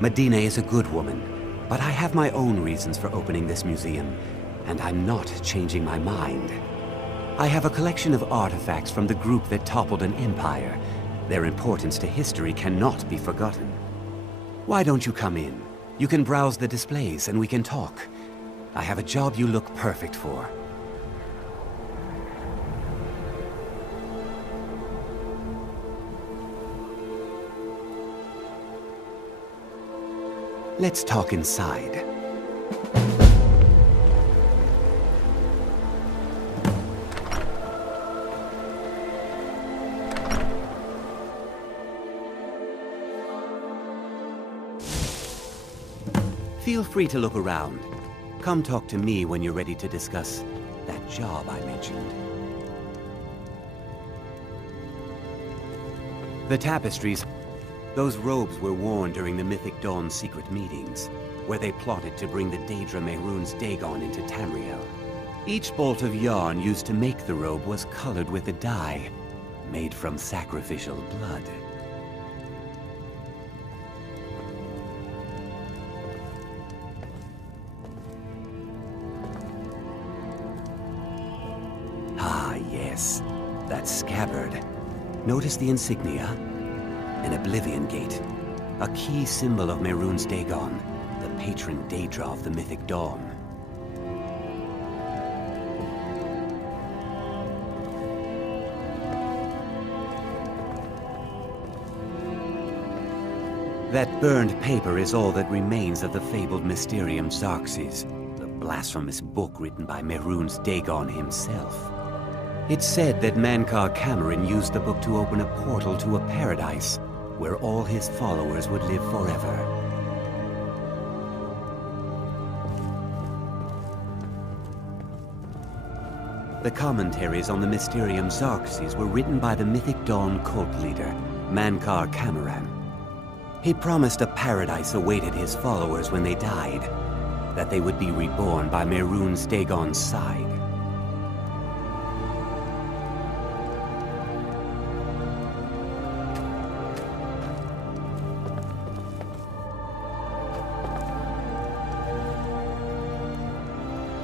Medina is a good woman, but I have my own reasons for opening this museum, and I'm not changing my mind. I have a collection of artifacts from the group that toppled an empire. Their importance to history cannot be forgotten. Why don't you come in? You can browse the displays and we can talk. I have a job you look perfect for. Let's talk inside. Feel free to look around. Come talk to me when you're ready to discuss that job I mentioned. The tapestries, those robes were worn during the Mythic Dawn secret meetings, where they plotted to bring the Daedra Mehrunes Dagon into Tamriel. Each bolt of yarn used to make the robe was colored with a dye, made from sacrificial blood. Ah, yes, that scabbard. Notice the insignia? An Oblivion Gate, a key symbol of Mehrunes Dagon, the patron Daedra of the Mythic Dawn. That burned paper is all that remains of the fabled Mysterium Xerxes, the blasphemous book written by Mehrunes Dagon himself. It's said that Grahheimkaal Cameron used the book to open a portal to a paradise where all his followers would live forever. The commentaries on the Mysterium Xerxes were written by the Mythic Dawn cult leader, Grahheimkaal Cameron. He promised a paradise awaited his followers when they died, that they would be reborn by Mehrunes Dagon's side.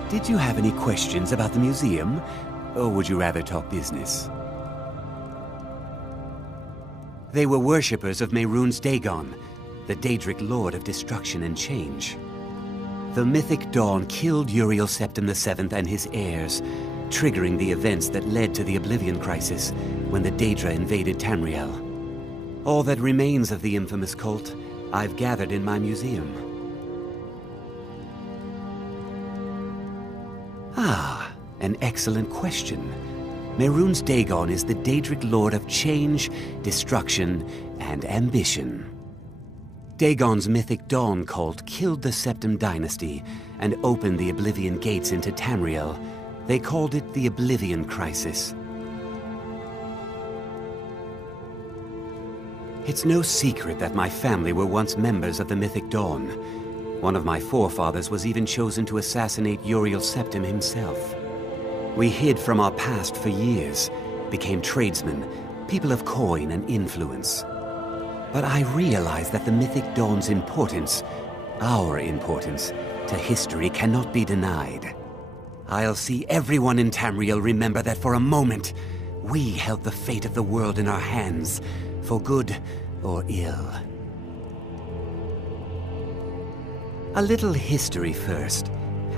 Did you have any questions about the museum, or would you rather talk business? They were worshippers of Mehrunes Dagon, the Daedric Lord of Destruction and Change. The Mythic Dawn killed Uriel Septim VII and his heirs, triggering the events that led to the Oblivion Crisis when the Daedra invaded Tamriel. All that remains of the infamous cult I've gathered in my museum. Ah, an excellent question. Mehrunes Dagon is the Daedric Lord of Change, Destruction, and Ambition. Dagon's Mythic Dawn cult killed the Septim Dynasty and opened the Oblivion Gates into Tamriel. They called it the Oblivion Crisis. It's no secret that my family were once members of the Mythic Dawn. One of my forefathers was even chosen to assassinate Uriel Septim himself. We hid from our past for years, became tradesmen, people of coin and influence. But I realized that the Mythic Dawn's importance, our importance, to history cannot be denied. I'll see everyone in Tamriel remember that for a moment, we held the fate of the world in our hands, for good or ill. A little history first.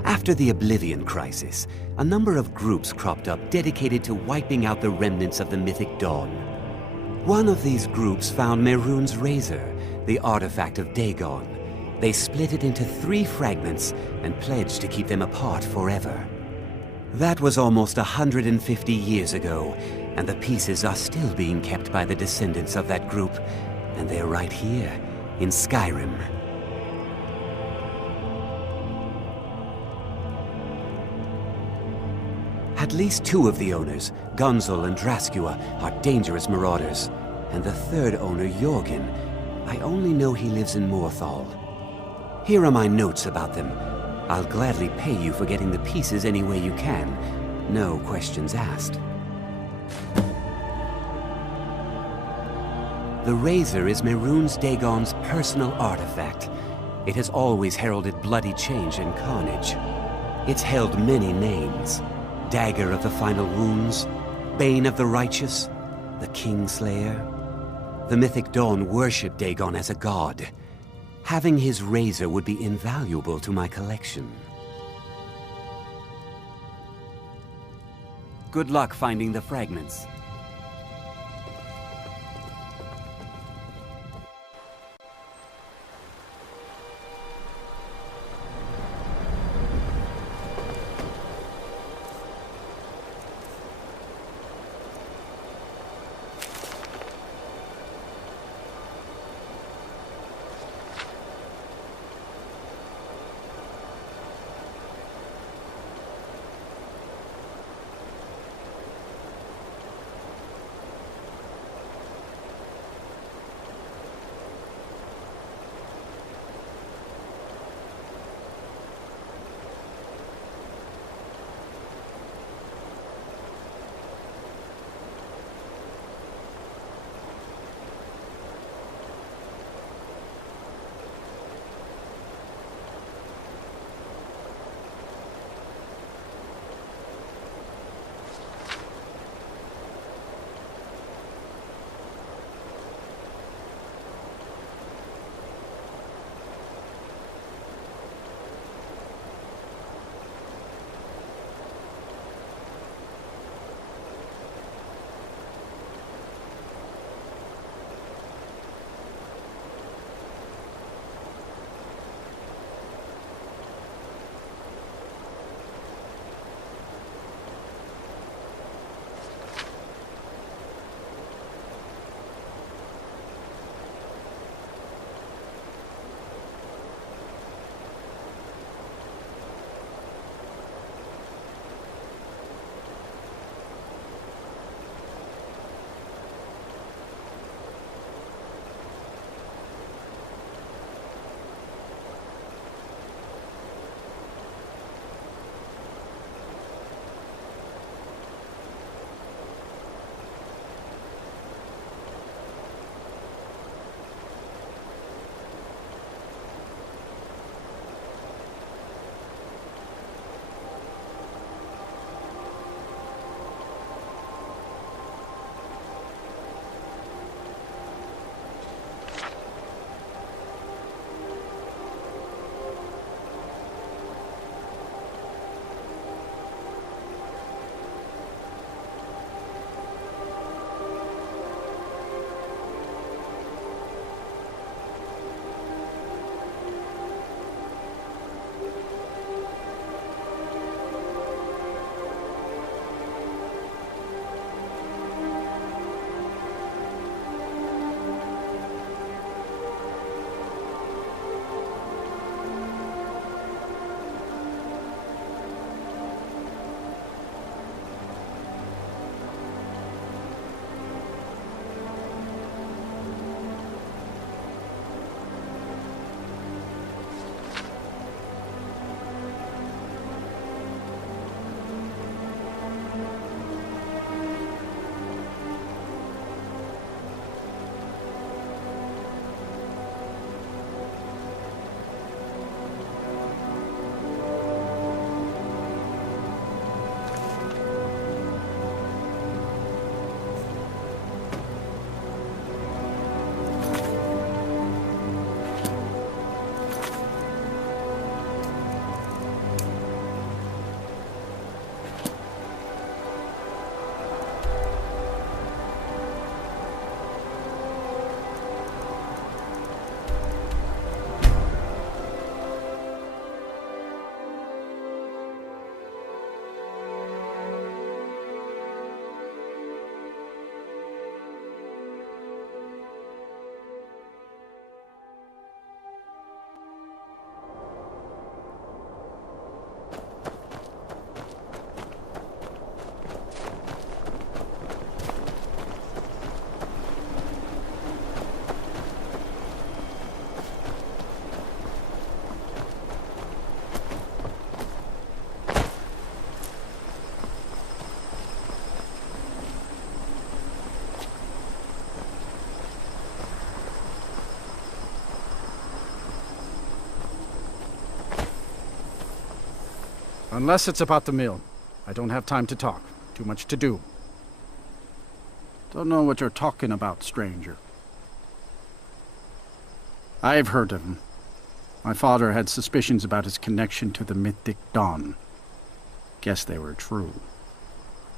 After the Oblivion Crisis, a number of groups cropped up dedicated to wiping out the remnants of the Mythic Dawn. One of these groups found Mehrunes Razor, the artifact of Dagon. They split it into 3 fragments and pledged to keep them apart forever. That was almost 150 years ago, and the pieces are still being kept by the descendants of that group, and they're right here, in Skyrim. At least 2 of the owners, Gunzel and Draskua, are dangerous marauders. And the 3rd owner, Jorgen, I only know he lives in Morthal. Here are my notes about them. I'll gladly pay you for getting the pieces any way you can. No questions asked. The Razor is Mehrunes Dagon's personal artifact. It has always heralded bloody change and carnage. It's held many names. Dagger of the Final Wounds, Bane of the Righteous, the Kingslayer. The Mythic Dawn worship Dagon as a god. Having his razor would be invaluable to my collection. Good luck finding the fragments. Unless it's about the mill. I don't have time to talk. Too much to do. Don't know what you're talking about, stranger. I've heard of him. My father had suspicions about his connection to the Mythic Dawn. Guess they were true.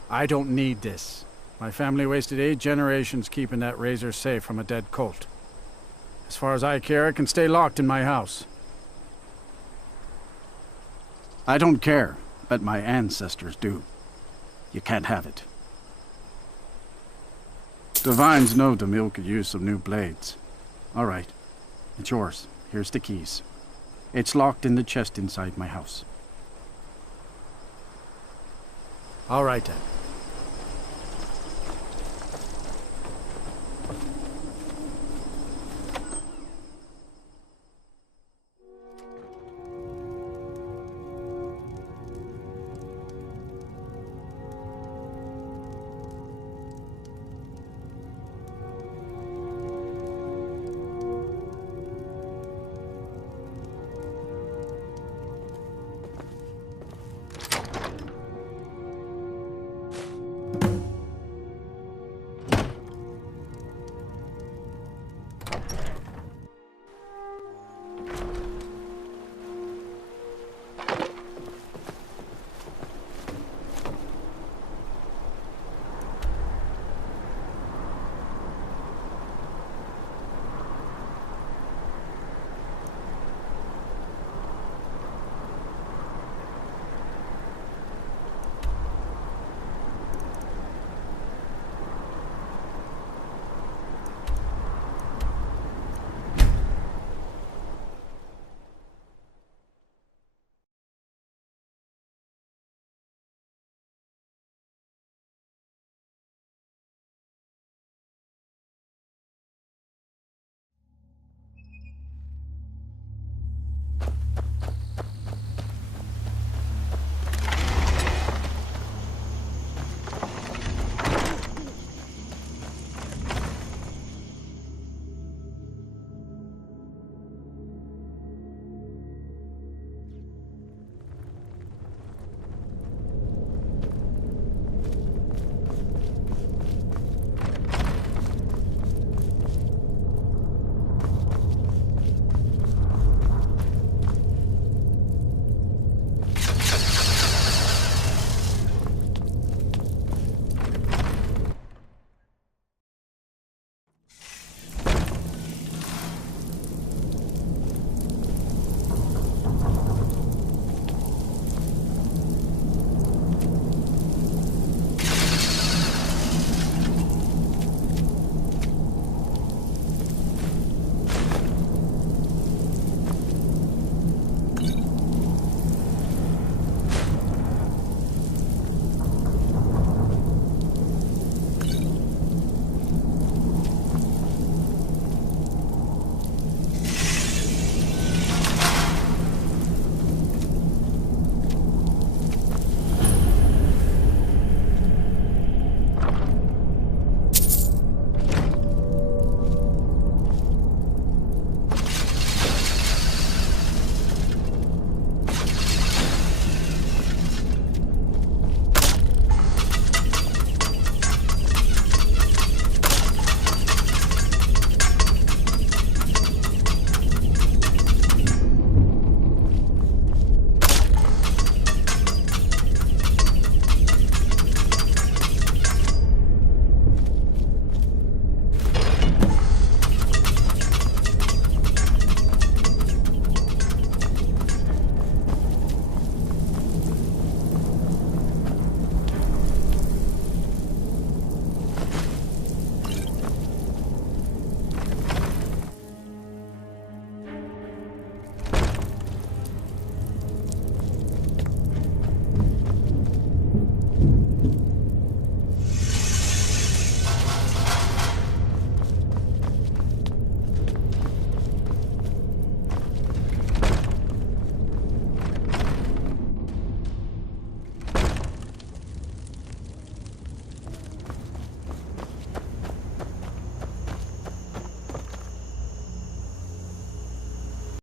I don't need this. My family wasted 8 generations keeping that razor safe from a dead cult. As far as I care, it can stay locked in my house. I don't care, but my ancestors do. You can't have it. Divines know the mill could use some new blades. All right. It's yours. Here's the keys. It's locked in the chest inside my house. All right, then.